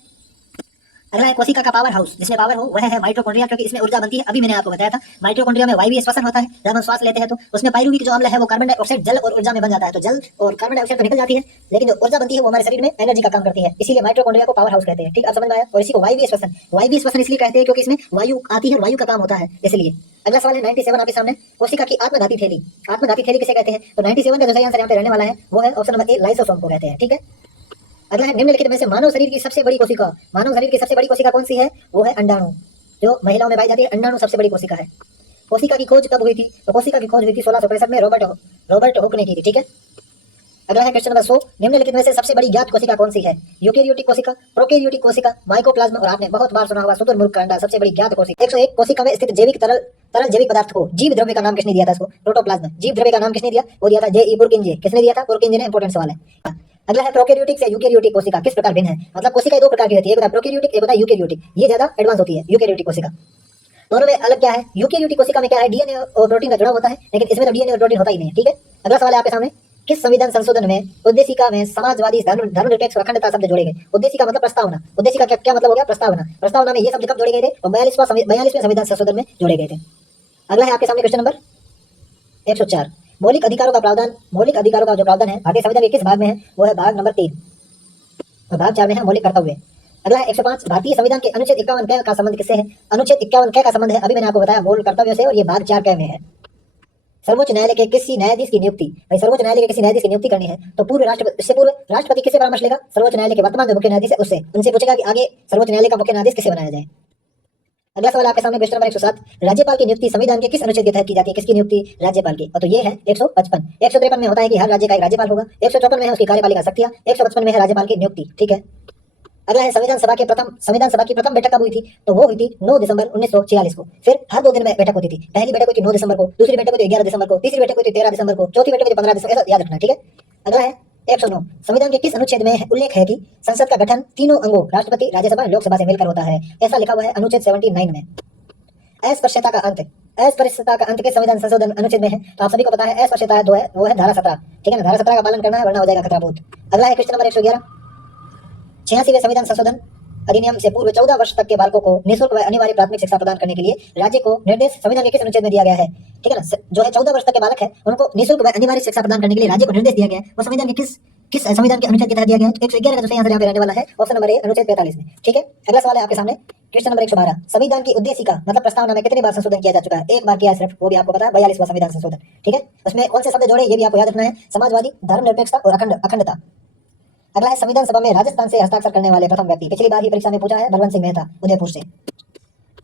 अगला है कोशिका का पावर हाउस, जिसमें पावर हो वह है माइटोकॉन्ड्रिया, क्योंकि इसमें ऊर्जा बनती है। अभी मैंने आपको बताया था माइटोकॉन्ड्रिया में वायवीय श्वसन होता है, जब हम श्वास लेते हैं तो उसमें पायरुविक जो अम्ल है वो कार्बन डाइऑक्साइड जल और ऊर्जा में बन जाता है, तो जल और कार्बन डाइऑक्साइड तो निकल जाती है, लेकिन जो ऊर्जा बनती है वो हमारे शरीर में एनर्जी का काम करती है, इसीलिए माइटोकॉन्ड्रिया को पावर हाउस कहते हैं। ठीक, आप समझ में आया। और इसी को वायवीय श्वसन इसलिए कहते हैं क्योंकि इसमें वायु आती है, वायु का काम होता है, इसलिए। अगला सवाल है 97 आपके सामने, कोशिका की आत्मघाती थैली। आत्मघाती थैली किसे कहते हैं? तो 97 का जो सही आंसर यहाँ पे रहने वाला है वो है ऑप्शन नंबर ए, लाइसोसोम को कहते हैं। ठीक है। अगला है निम्नलिखित में से मानव शरीर की सबसे बड़ी कोशिका। मानव शरीर की सबसे बड़ी कोशिका कौन सी है? वो है अंडाणु, जो महिलाओं में पाई जाती है। अंडाणु सबसे बड़ी कोशिका है। कोशिका की खोज कब हुई थी? तो कोशिका की खोज हुई थी 1665 में रॉबर्ट हुक ने की थी। ठीक है। अगला है क्वेश्चन नंबर 100, निम्नलिखित में से सबसे बड़ी ज्ञात कोशिका कौन सी है? यूकेरियोटिक कोशिका, प्रोकैरियोटिक कोशिका, माइकोप्लाज्मा और आपने बहुत बार सुना होगा शुतुरमुर्ग का अंडा। सबसे बड़ी ज्ञात कोशिका। 101 कोशिका में स्थित जैविक तरल जैविक पदार्थ को जीव द्रव्य का नाम किसने दिया था? इसको प्रोटोप्लाज्म। जीव द्रव्य का नाम किसने दिया? वो दिया था जे ई पुरकिंजे। किसने दिया था? पुरकिंजे ने। इंपॉर्टेंट सवाल है। अगला है प्रोकैरियोटिक से यूकेरियोटिक कोशिका किस प्रकार भिन्न है? मतलब कोशिका दो प्रकार की होती है, एक होता है प्रोकैरियोटिक, एक होता है यूकेरियोटिक। ये ज्यादा एडवांस होती है यूकेरियोटिक कोशिका। दोनों में अलग क्या है? यूकेरियोटिक कोशिका में क्या है? डीएनए और प्रोटीन का जुड़ाव होता है, लेकिन इसमें तो डीएनए और प्रोटीन होता ही नहीं है। ठीक है। अगला सवाल है आपके सामने, किस संविधान संशोधन में उद्देशिका में समाजवादी धर्मनिरपेक्ष और अखंडता शब्द जोड़े गए? उद्देशिका मतलब प्रस्तावना। उद्देशिका का क्या मतलब हो गया? प्रस्तावना। प्रस्तावना में ये शब्द कब जोड़े गए थे? और 42वें संविधान संशोधन में जोड़े गए थे। अगला है आपके सामने क्वेश्चन नंबर 104, मौलिक अधिकारों का प्रावधान। मौलिक अधिकारों का जो प्रावधान है भारतीय संविधान के किस भाग में है? वो है भाग नंबर 3 और भाग 4 में है मौलिक कर्तव्य। अगला है 105, भारतीय संविधान के अनुच्छेद 51 क का संबंध किससे है? अनुच्छेद 51 क का संबंध है, अभी मैंने आपको बताया, मूल कर्तव्य से, और ये भाग 4 क में है। सर्वोच्च न्यायालय के किसी न्यायाधीश की नियुक्ति, भाई सर्वोच्च न्यायालय के किसी न्यायाधीश की नियुक्ति करनी है तो पूर्व राष्ट्रपति किससे परामर्श लेगा? सर्वोच्च न्यायालय के वर्तमान जो मुख्य न्यायाधीश है उससे। उनसे पूछेगा कि आगे सर्वोच्च न्यायालय का मुख्य न्यायाधीश किसे बनाया जाए। अगला सवाल आपके सामने क्वेश्चन नंबर 107, राज्यपाल की नियुक्ति संविधान के किस अनुच्छेद के तहत की जाती है? किसकी नियुक्ति? राज्यपाल की। और तो ये है 155। 153 में होता है कि हर राज्य का एक राज्यपाल होगा। 154 में है उसकी कार्यपालिका शक्तियां। 155 में है राज्यपाल की नियुक्ति। ठीक है। अगला है संविधान सभा की प्रथम बैठक कब हुई थी? तो वो हुई थी 9 दिसंबर 1946 को। फिर हर 2 दिन में बैठक होती थी। पहली बैठक हुई थी 9 दिसंबर को, दूसरी बैठक हुई थी 11 दिसंबर को, तीसरी बैठक हुई थी 13 दिसंबर को, चौथी बैठक हुई थी 15 दिसंबर। ऐसा याद रखना। ठीक है। अगला है 109, संविधान के किस अनुच्छेद में उल्लेख है कि संसद का गठन तीनों अंगों राष्ट्रपति, राज्यसभा, लोकसभा से मिलकर होता है? ऐसा लिखा हुआ है अनुच्छेद 79 में। अस्पृश्यता का अंत के संविधान संशोधन अनुच्छेद में है, तो आप सभी को पता है अस्पृश्यता है वो है धारा 17। ठीक है ना, धारा 17 का पालन करना है वरना हो जाएगा खतरा बहुत। अगला है क्वेश्चन नंबर 111, 86वें संविधान संशोधन अधिनियम से पूर्व 14 वर्ष तक के बालकों को निःशुल्क व अनिवार्य प्राथमिक शिक्षा प्रदान करने के लिए राज्य को निर्देश संविधान के किस अनुच्छेद में दिया गया है? ठीक है ना, जो है 14 वर्ष तक के बालक है उनको निःशुल्क व अनिवार्य शिक्षा प्रदान करने के लिए राज्य को निर्देश दिया गया है, वो संविधान के किस संविधान के अनुच्छेद के तहत दिया गया है? 111 का जो सही आंसर यहाँ पे रहने वाला है ऑप्शन नंबर ए, अनुच्छेद 45 में। ठीक है। अगला सवाल है आपके सामने क्वेश्चन नंबर 112, संविधान की उद्देशिका मतलब प्रस्तावना में कितनी बार संशोधन किया जा चुका है? एक बार किया है सिर्फ, वो भी आपको पता है, 42वां संविधान संशोधन। ठीक है। उसमें कौन से शब्द जोड़े ये भी आपको याद रखना है, समाजवादी, धर्मनिरपेक्षता और अखंडता। अगला है संविधान सभा में राजस्थान से हस्ताक्षर करने वाले प्रथम व्यक्ति, पिछली बार ही परीक्षा में पूछा है, बलवंत सिंह मेहता, उदयपुर से।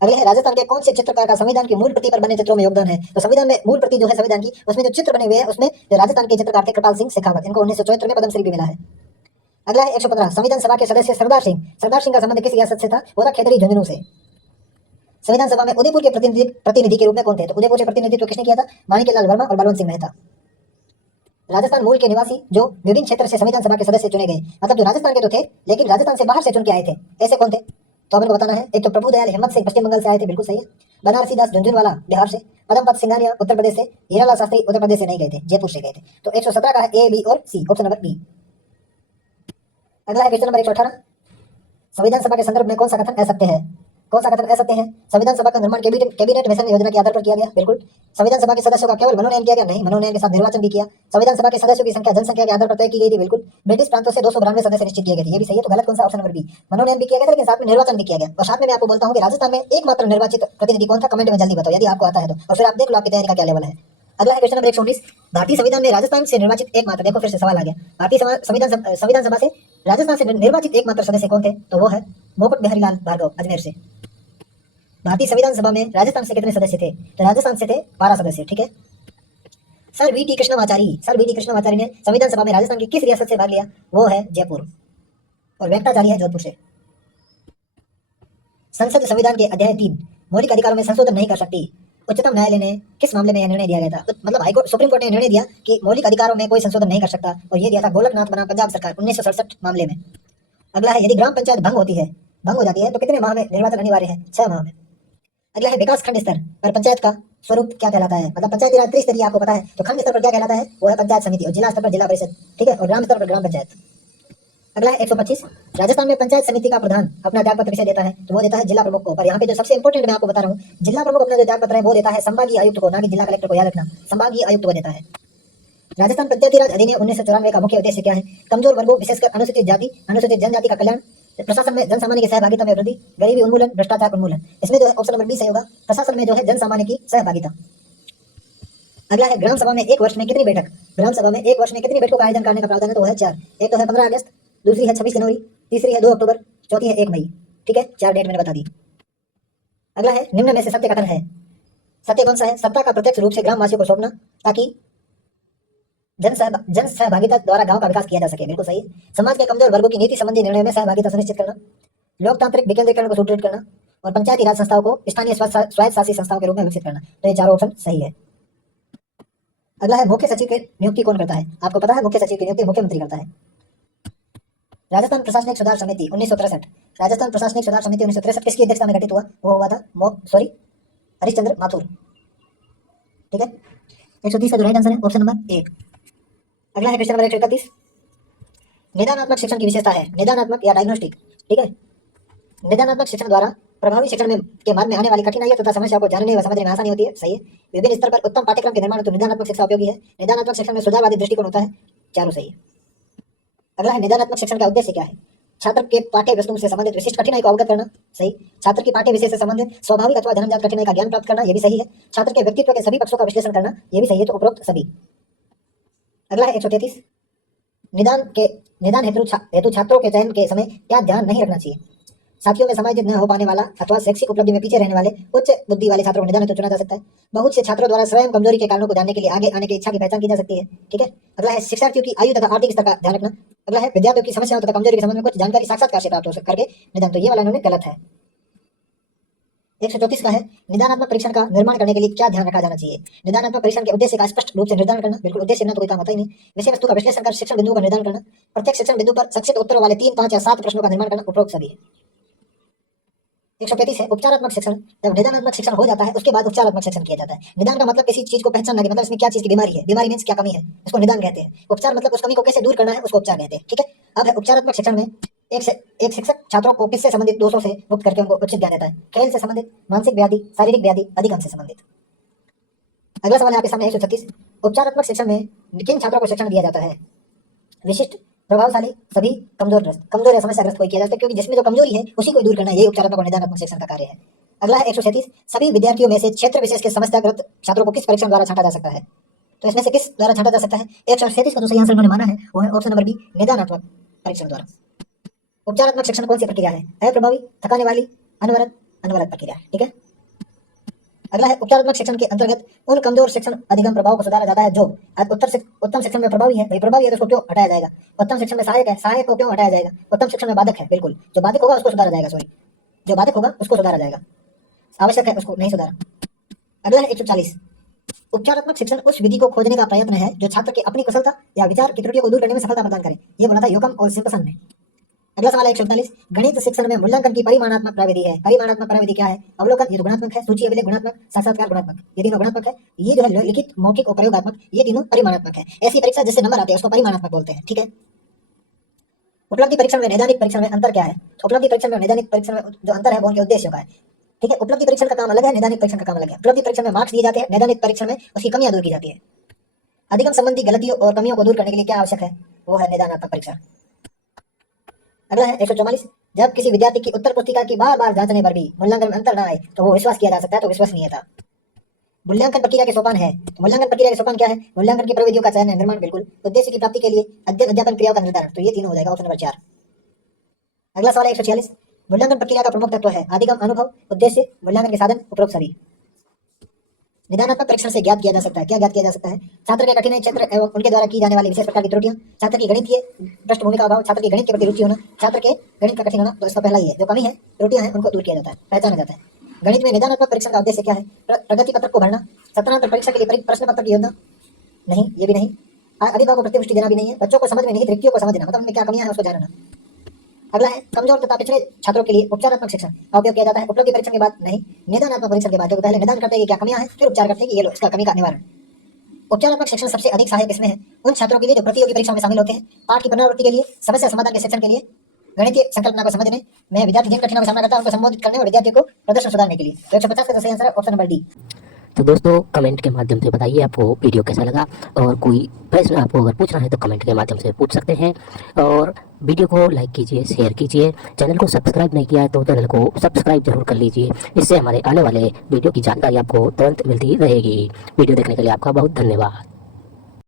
अगले है राजस्थान के कौन से चित्रकार का संविधान की मूल प्रति पर बने चित्रों में योगदान है? तो संविधान में मूल प्रति जो है संविधान की, उसमें जो चित्र बने हुए हैं उसमें जो राजस्थान के चित्रकार थे कृपाल सिंह शेखावत, इनको 1974 में पद्मश्री भी मिला है। अगला है 115, संविधान सभा के सदस्य सरदार सिंह का संबंध किस रियासत से था? वो था खेतड़ी झुंझुनू से। संविधान सभा में उदयपुर के प्रतिनिधि के रूप में कौन थे? तो उदयपुर के प्रतिनिधित्व किसने किया था? माणिक्यलाल वर्मा और बलवंत सिंह मेहता। राजस्थान मूल के निवासी जो विभिन्न क्षेत्र से संविधान सभा के सदस्य चुने गए, मतलब जो राजस्थान के तो थे लेकिन राजस्थान से बाहर से चुन के आए थे, ऐसे कौन थे? तो आपको बताना है। एक तो प्रभुदयाल हिम्मत सिंह पश्चिम बंगाल से आए थे, बिल्कुल सही है। बनारसी दास झुंझुनवाला बिहार से, पदमपत सिंघानिया उत्तर प्रदेश से, हीरालाल शास्त्री उत्तर प्रदेश से नहीं गए थे, जयपुर से गए थे। तो 117 का है ए, बी और सी, ऑप्शन नंबर बी। अगला है क्वेश्चन नंबर 118, संविधान सभा के संदर्भ में कौन सा कथन असत्य है? कौन सा कथन असत्य है? संविधान सभा का निर्माण कैबिनेट मिशन योजना के आधार पर किया गया, बिल्कुल। संविधान सभा के सदस्यों का केवल मनोनयन किया गया, नहीं, मनोनयन के साथ निर्वाचन भी किया। संविधान सभा के सदस्यों की संख्या जनसंख्या के आधार पर तय की गई थी, बिल्कुल। ब्रिटिश प्रांतों से 292 सदस्य निश्चित किए गए थे, ये भी सही है। तो गलत कौन सा? ऑप्शन नंबर बी, मनोनयन भी किया गया था लेकिन साथ में निर्वाचन भी किया गया। और साथ में मैं आपको बोलता हूँ कि राजस्थान में एकमात्र निर्वाचित प्रतिनिधि कौन था? कमेंट में जल्दी बताओ यदि आपको आता है तो, और फिर आप देख लो आपकी तैयारी का क्या लेवल है। अगला है क्वेश्चन नंबर 119, भारतीय संविधान में राजस्थान से निर्वाचित एकमात्र, देखो फिर से सवाल आ गया, भारतीय संविधान सभा से राजस्थान से निर्वाचित एकमात्र सदस्य कौन थे? तो वो है मुकुट बिहारी लाल भार्गव, अजमेर से। भारतीय संविधान सभा में राजस्थान से कितने सदस्य थे? तो राजस्थान से थे 12 सदस्य। ठीक है। सर वी टी कृष्णमाचारी ने संविधान सभा में राजस्थान की किस रियासत से भाग लिया? वो है जयपुर, और वेंकटाचार्य है जोधपुर से। संसद संविधान के अध्याय 3 मौलिक अधिकारों में संशोधन नहीं कर सकती, उच्चतम न्यायालय ने किस मामले में यह निर्णय दिया गया था? मतलब हाईकोर्ट, सुप्रीम कोर्ट ने निर्णय दिया कि मौलिक अधिकारों में कोई संशोधन नहीं कर सकता, और यह दिया था गोलकनाथ बनाम पंजाब सरकार 1967 मामले में। अगला है यदि ग्राम पंचायत भंग हो जाती है तो कितने माह में निर्वाचन अनिवार्य है? 6 माह में। अगला है विकास खंड स्तर पर पंचायत का स्वरूप क्या कहलाता है, मतलब पंचायती राज त्रिस्तरीय आपको पता है, तो खंड स्तर पर क्या कहलाता है, वो है पंचायत समिति, और जिला स्तर पर जिला परिषद, ठीक है, और ग्राम स्तर पर ग्राम पंचायत। अगला है 125, राजस्थान में पंचायत समिति का प्रधान अपना त्याग पत्र किसे देता है, तो वो देता है जिला प्रमुख को। पर यहाँ पे जो सबसे इंपॉर्टेंट मैं आपको बता रहा हूँ, जिला प्रमुख अपना जो त्याग पत्र है वो देता है संभागीय आयुक्त को, ना कि जिला कलेक्टर को, याद रखना, संभागीय आयुक्त को देता है। राजस्थान पंचायती राज अधिनियम 1994 का मुख्य उद्देश्य क्या है, कमजोर वर्गों विशेषकर अनुसूचित जाति अनुसूचित जनजाति का कल्याण, प्रशासन में जन सामान्य की सहभागिता में वृद्धि, गरीबी उन्मूलन, भ्रष्टाचार उन्मूलन। इसमें जो है ऑप्शन नंबर बी सही होगा, प्रशासन में जो है जन सामान्य की सहभागिता। अगला है ग्राम सभा में एक वर्ष में कितनी बैठक, ग्राम सभा में एक वर्ष में कितनी बैठकों का आयोजन करने का प्रावधान है, तो वो है 4। एक तो है 15 अगस्त, दूसरी है 26 जनवरी, तीसरी है 2 अक्टूबर, चौथी है 1 मई। ठीक है, 4 डेट मैंने बता दी। अगला है निम्न में से सत्य कथन है, सत्य कौन सा है, सत्ता का प्रत्यक्ष रूप से ग्रामवासियों को सौंपना ताकि जन सहभागिता द्वारा गांव का विकास किया जा सके, बिल्कुल सही है। समाज के कमजोर वर्गों की नीति संबंधी निर्णय में सहभागिता सुनिश्चित करना, लोकतांत्रिक विकेंद्रीकरण को सुदृढ़ करना, और पंचायती राज संस्थाओं को स्थानीय स्वायत्त शासी संस्थाओं के रूप में विकसित करना। तो ये चारों ऑप्शन सही है। अगला है मुख्य सचिव की नियुक्ति कौन करता है, आपको पता है मुख्य सचिव की नियुक्ति मुख्यमंत्री करता है। राजस्थान प्रशासनिक सुधार समिति 1963, राजस्थान प्रशासनिक सुधार समिति 1963 किसकी अध्यक्षता में गठित हुआ, वो हुआ था हरीशचंद्र माथुर। ठीक है, 130 का जो राइट आंसर है ऑप्शन नंबर ए। अगला है क्वेश्चन नंबर 131, निदानात्मक शिक्षण की विशेषता है, निदानात्मक या डायग्नोस्टिक। ठीक है, निदानात्मक शिक्षण द्वारा प्रभावी शिक्षण में के मार्ग में आने वाली कठिनाइयों तथा समस्याओं को जानने व समझने में आसानी होती है, सही है। विभिन्न स्तर पर उत्तम पाठ्यक्रम के निर्माण हेतु निदानात्मक शिक्षा उपयोगी है, निदानात्मक शिक्षण में सुधारवादी दृष्टिकोण होता है, चारों सही है। अगला है निदानात्मक शिक्षण का उद्देश्य क्या है, छात्र के पाठ्य वस्तुओं से संबंधित विशिष्ट कठिनाई को अवगत करना, सही। छात्र की पाठ्य विषय से संबंधित स्वाभाविक अथवा जन्मजात कठिनाई का ज्ञान प्राप्त करना, यह भी सही है। छात्र के व्यक्तित्व के सभी पक्षों का विश्लेषण करना, यह भी सही है, तो उपरोक्त सभी। अगला है 133, निदान हेतु छात्रों के चयन के समय क्या ध्यान नहीं रखना चाहिए, साथियों में समायोजित न हो पाने वाला अथवा शैक्षिक उपलब्धि में पीछे रहने वाले उच्च बुद्धि वाले छात्रों को निदान हेतु चुना जा सकता है। बहुत से छात्रों द्वारा स्वयं कमजोरी के कारणों को जानने के लिए आगे आने की इच्छा की पहचान की जा सकती है। ठीक है, अगला है शिक्षार्थियों की आयु तथा आर्थिक स्तर का ध्यान रखना। अगला है विद्यार्थियों की समस्याओं तथा कमजोरी के संबंध में कुछ जानकारी साक्षात्कार से प्राप्त हो करके निदान, तो ये वाला इन्होंने गलत है। 134 का है निदानात्मक परीक्षण का निर्माण करने के लिए क्या ध्यान रखा जाना चाहिए, निदानात्मक परीक्षण के उद्देश्य का स्पष्ट रूप से निर्धारण करना, बिल्कुल उद्देश्य न तो कोई काम होता ही नहीं। विषय वस्तु का विश्लेषण कर शिक्षण बिंदुओं का निर्धारण करना, प्रत्येक शिक्षण बिंदु पर संक्षिप्त उत्तरों वाले 3, 5 या 7 प्रश्नों का निर्माण करना, उपरोक्त सभी है। 135 है उपचारात्मक शिक्षण, जब निदानात्मक शिक्षण हो जाता है उसके बाद उपचारात्मक शिक्षण किया जाता है। निदान का मतलब किसी चीज को पहचानना, मतलब इसमें क्या चीज की बीमारी है, बीमारी मींस क्या कमी है, इसको निदान कहते हैं। उपचार मतलब उस कमी को कैसे दूर करना है, उसको उपचार कहते हैं। ठीक है, अब है उपचारात्मक शिक्षण में एक शिक्षक छात्रों को किससे संबंधित दोषों से मुक्त करके उनको उचित ज्ञान देता है, खेल से संबंधित, मानसिक व्याधि, शारीरिक व्याधि, अधिगम से संबंधित। अगला सवाल है आपके सामने 136, उपचारात्मक शिक्षण में किन छात्रों को शिक्षण दिया जाता है, विशिष्ट, प्रभावशाली, सभी, कमजोर या समस्याग्रस्त कोई किया जाता है, क्योंकि जिसमें जो कमजोरी है उसी को दूर करना, यही उपचारात्मक और निदानात्मक शिक्षण का कार्य है। अगला है 137, सभी विद्यार्थियों में से क्षेत्र विशेष के समस्याग्रस्त छात्रों को किस परीक्षण द्वारा छांटा जा सकता है, तो इसमें से किस द्वारा छांटा जा सकता है। 137 का जो सही आंसर उन्होंने माना है वो है ऑप्शन नंबर बी, निदानात्मक परीक्षण द्वारा। उपचारात्मक शिक्षण कौन सी प्रक्रिया है, अप्रभावी, थकाने वाली, अनवरत प्रक्रिया है। ठीक है, अगला है उपचारात्मक शिक्षण के अंतर्गत उन कमजोर शिक्षण अधिगम प्रभाव को सुधारा जाता है जो उत्तम शिक्षण में प्रभावी है, भाई प्रभावी है तो उसको क्यों हटाया जाएगा। उत्तम शिक्षण में सहायक है, सहायक को क्यों हटाया जाएगा। उत्तम शिक्षण में बाधक है, बिल्कुल जो बाधक होगा उसको सुधारा जाएगा, जो बाधक होगा उसको सुधारा जाएगा, आवश्यक है उसको नहीं सुधारा। अगला है 140, उपचारात्मक शिक्षण उस विधि को खोजने का प्रयत्न है जो छात्र की अपनी कुशलता या विचार की त्रुटियों को दूर करने में सफलता प्रदान करे, ये बोला था योकम और सिम्पसन ने। अगला सवाल है 141, गणित शिक्षण में मूल्यांकन की परिमाणात्मक प्रविधि है, परिमाणात्मक प्रविधि क्या है, अवलोकन ये तो गुणात्मक है, सूची अभिलेख गुणात्मक, साक्षात्कार गुणात्मक, ये तीनों गुणात्मक है, ये जो है लिखित, मौखिक और प्रयोगात्मक, ये तीनों परिमाणात्मक है। ऐसी परीक्षा जिससे नंबर आते हैं उसको परिमाणात्मक बोलते हैं। ठीक है, उपलब्धि परीक्षण में नैदानिक परीक्षण में अंतर क्या है, तो उपलब्धि परीक्षण में नैदानिक परीक्षण में जो अंतर है वो उनके उद्देश्यों का है। ठीक है, उपलब्धि परीक्षण का काम अलग है, नैदानिक परीक्षण का काम अलग है। उपलब्धि परीक्षण में मार्क्स दिए जाते हैं, नैदानिक परीक्षण में उसकी कमियां दूर की जाती है। अधिगम संबंधी गलतियों और कमियों को दूर करने के लिए क्या आवश्यक है, वो है निदानात्मक परीक्षण। अगला है 144, जब किसी विद्यार्थी की उत्तर पुस्तिका की बार बार जांचने पर भी मूल्यांकन में अंतर न आए तो वो विश्वास किया जा सकता है, तो विश्वसनीयता। मूल्यांकन प्रक्रिया के सोपान है, तो मूल्यांकन प्रक्रिया के सोपान क्या है, मूल्यांकन की प्रविधियों का चयन, निर्माण, बिल्कुल, उद्देश्य की प्राप्ति के लिए अध्ययन अध्यापन क्रियाओं का निर्धारण, तो ये तीनों हो जाएगा ऑप्शन नंबर 4। अगला सवाल है 146, मूल्यांकन प्रक्रिया का प्रमुख तत्व है अधिगम, अनुभव, उद्देश्य, मूल्यांकन के साधन, उपरोक्त सभी। निदानात्मक परीक्षण से ज्ञात किया जा सकता है, क्या ज्ञात किया जा सकता है, छात्र के कठिनाई क्षेत्र एवं उनके द्वारा की जाने वाली विशेष प्रकार की त्रुटियां, छात्र की गणितीय पृष्ठभूमि का अभाव, छात्र की गणित के प्रति रुचि होना, छात्र के गणित का कठिन होना, तो इसका पहला ही है, जो कमी है, त्रुटियां हैं, उनको दूर किया जाता है, पहचाना जाता है। गणित में निदानात्मक परीक्षण का उद्देश्य क्या है, प्रगति पत्रक को भरना, सत्रांत परीक्षा के लिए प्रश्न पत्र की योजना, नहीं, ये भी नहीं। अभिभावक को प्रतिपुष्टि देना भी नहीं है, बच्चों को समझ में नहीं, रिक्तियों को समझना, मतलब उनमें क्या कमियां हैं उसको जानना। अगला है कमजोर तथा पिछड़े छात्रों के लिए उपचारात्मक शिक्षण का उपयोग किया जाता है। उपलब्धि परीक्षण के बाद नहीं, निदानात्मक परीक्षण के बाद, जो पहले निदान करते हैं कि क्या कमियां हैं, फिर उपचार करते हैं कि ये लो इसका कमी का निवारण। उपचारात्मक शिक्षण सबसे अधिक सहायक इसमें है उन छात्रों के लिए जो प्रतियोगी परीक्षाओं में शामिल होते हैं, पाठ की पुनरावृत्ति के लिए, समस्या समाधान के शिक्षण के लिए, गणितीय संकल्पना को समझने में, विद्यार्थी जिन कठिनाइयों का सामना करता है उनको संबोधित करने और विद्यार्थियों को प्रदर्शन सुधारने के लिए। तो 150 का सही आंसर है ऑप्शन नंबर डी। तो दोस्तों कमेंट के माध्यम से बताइए आपको वीडियो कैसा लगा, और कोई प्रश्न आपको अगर पूछना है तो कमेंट के माध्यम से पूछ सकते हैं। और वीडियो को लाइक कीजिए, शेयर कीजिए। चैनल को सब्सक्राइब नहीं किया है तो चैनल को सब्सक्राइब जरूर कर लीजिए, इससे हमारे आने वाले वीडियो की जानकारी आपको तुरंत मिलती रहेगी। वीडियो देखने के लिए आपका बहुत धन्यवाद।